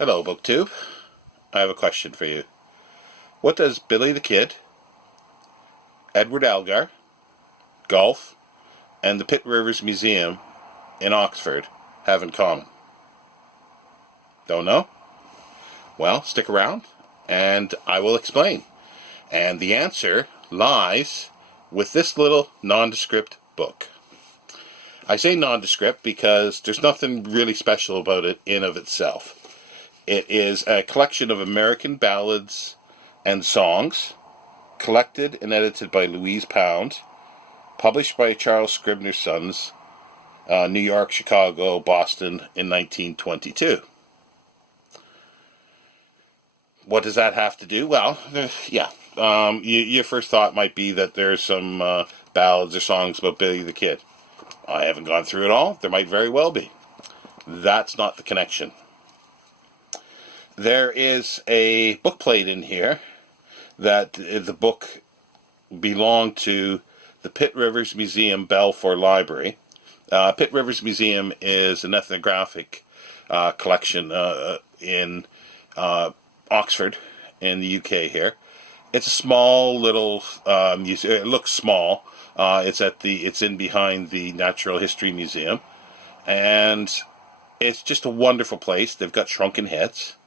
Hello, BookTube. I have a question for you. What does Billy the Kid, Edward Elgar, golf, and the Pitt Rivers Museum in Oxford have in common? Don't know? Well, stick around and I will explain. And the answer lies with this little nondescript book. I say nondescript because there's nothing really special about it in of itself. It is a collection of American ballads and songs, collected and edited by Louise Pound, published by Charles Scribner's Sons, New York, Chicago, Boston in 1922. What does that have to do? Well, your first thought might be that there's some ballads or songs about Billy the Kid. I haven't gone through it all. There might very well be. That's not the connection. There is a bookplate in here that the book belonged to the Pitt Rivers Museum, Balfour Library. Pitt Rivers Museum is an ethnographic collection in Oxford in the UK here. It's a small little museum. It looks small. It's in behind the Natural History Museum, and it's just a wonderful place. They've got shrunken heads.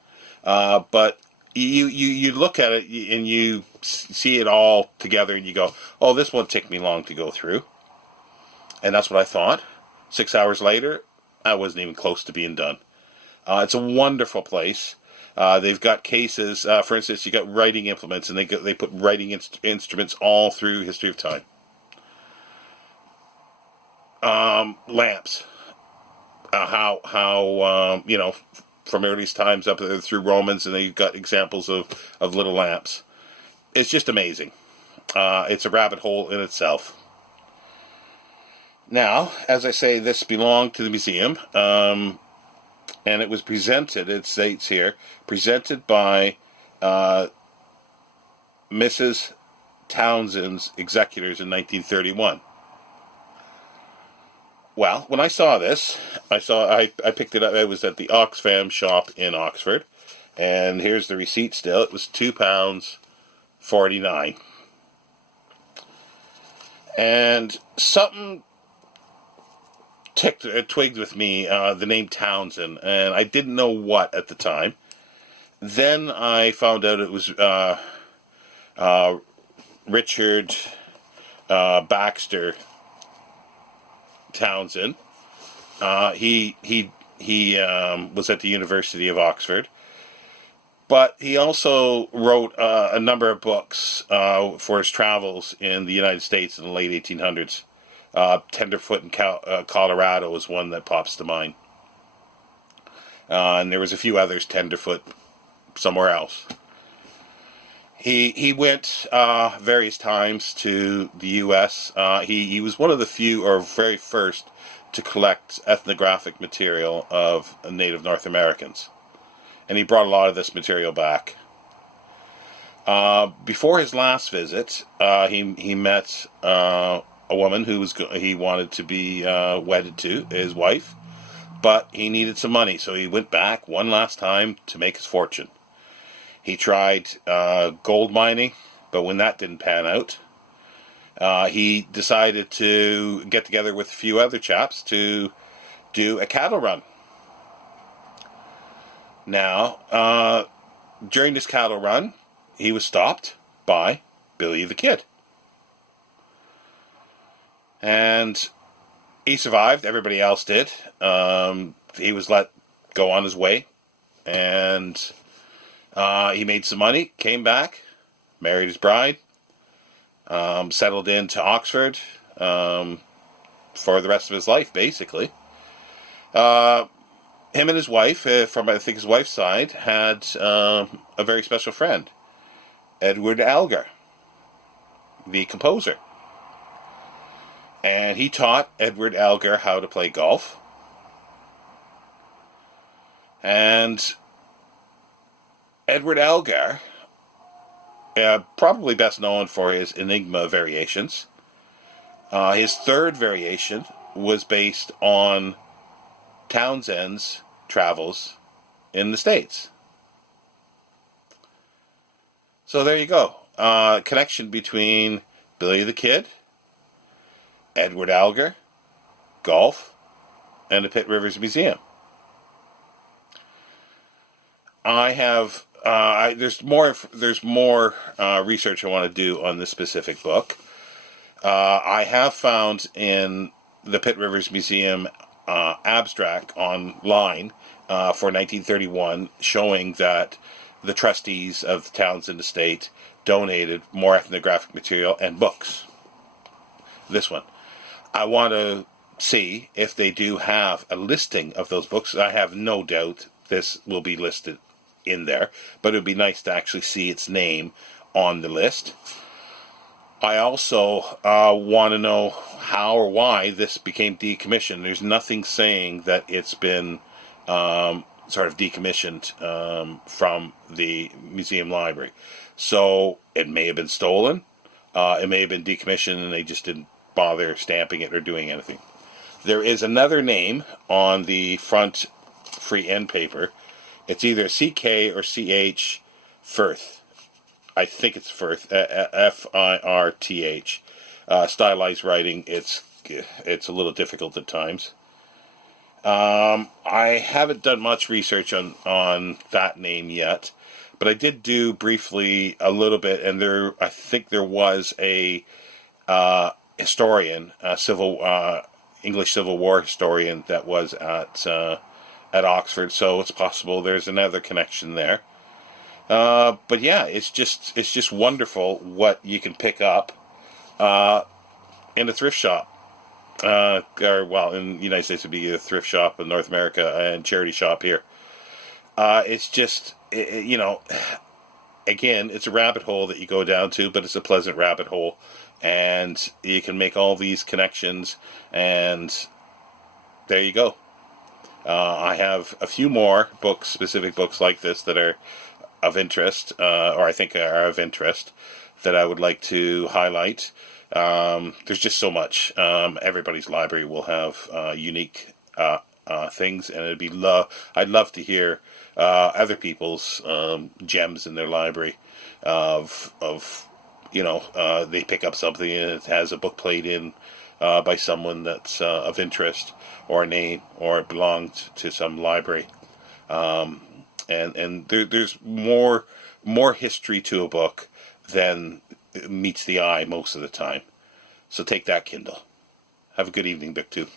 But you look at it and you see it all together and you go, oh, this won't take me long to go through. And that's what I thought. 6 hours later, I wasn't even close to being done. It's a wonderful place. They've got cases, for instance, you got writing implements, and they put writing instruments all through history of time. Lamps. From earliest times up through Romans, and they've got examples of little lamps. It's just amazing. It's a rabbit hole in itself. Now, as I say, this belonged to the museum, and it was presented, it states here, presented by Mrs. Townsend's executors in 1931. Well, when I saw this, I picked it up. It was at the Oxfam shop in Oxford, and here's the receipt still. It was £2.49. And something twigged with me, the name Townsend, and I didn't know what at the time. Then I found out it was Richard Baxter Townsend. He was at the University of Oxford, but he also wrote a number of books for his travels in the United States in the late 1800s. Tenderfoot in Colorado is one that pops to mind, and there was a few others. Tenderfoot somewhere else. He went various times to the U.S. He was one of the few, or very first, to collect ethnographic material of Native North Americans. And he brought a lot of this material back. Before his last visit, he met a woman who he wanted to be wedded to, his wife, but he needed some money, so he went back one last time to make his fortune. He tried gold mining, but when that didn't pan out, he decided to get together with a few other chaps to do a cattle run. Now, during this cattle run, he was stopped by Billy the Kid. And he survived, everybody else did. He was let go on his way, and he made some money, came back, married his bride, settled into Oxford for the rest of his life, basically. Him and his wife, from I think his wife's side, had a very special friend, Edward Elgar, the composer. And he taught Edward Elgar how to play golf. And Edward Elgar, probably best known for his Enigma variations. His third variation was based on Townsend's travels in the States. So there you go. Connection between Billy the Kid, Edward Elgar, golf, and the Pitt Rivers Museum. I have there's more research I want to do on this specific book. I have found in the Pitt Rivers Museum abstract online for 1931 showing that the trustees of the Townsend estate donated more ethnographic material and books. This one. I want to see if they do have a listing of those books. I have no doubt this will be listed in there, but it would be nice to actually see its name on the list. I also want to know how or why this became decommissioned. There's nothing saying that it's been sort of decommissioned from the museum library. So it may have been stolen. It may have been decommissioned and they just didn't bother stamping it or doing anything. There is another name on the front free end paper. It's either CK or CH Firth. I think it's Firth, Firth. Stylized writing, it's a little difficult at times. I haven't done much research on that name yet, but I did do briefly a little bit, and I think there was a historian, English Civil War historian that was at Oxford, so it's possible there's another connection there. But yeah, it's just wonderful what you can pick up in a thrift shop. In the United States it would be a thrift shop in North America and charity shop here. It's just, again, it's a rabbit hole that you go down to, but it's a pleasant rabbit hole. And you can make all these connections, and there you go. I have a few more books, specific books like this that are of interest, or I think are of interest, that I would like to highlight. There's just so much. Everybody's library will have unique things, and I'd love to hear other people's gems in their library of they pick up something and it has a book played in by someone that's of interest or a name, or it belonged to some library. And there's more history to a book than meets the eye most of the time. So take that, Kindle. Have a good evening, BookTube.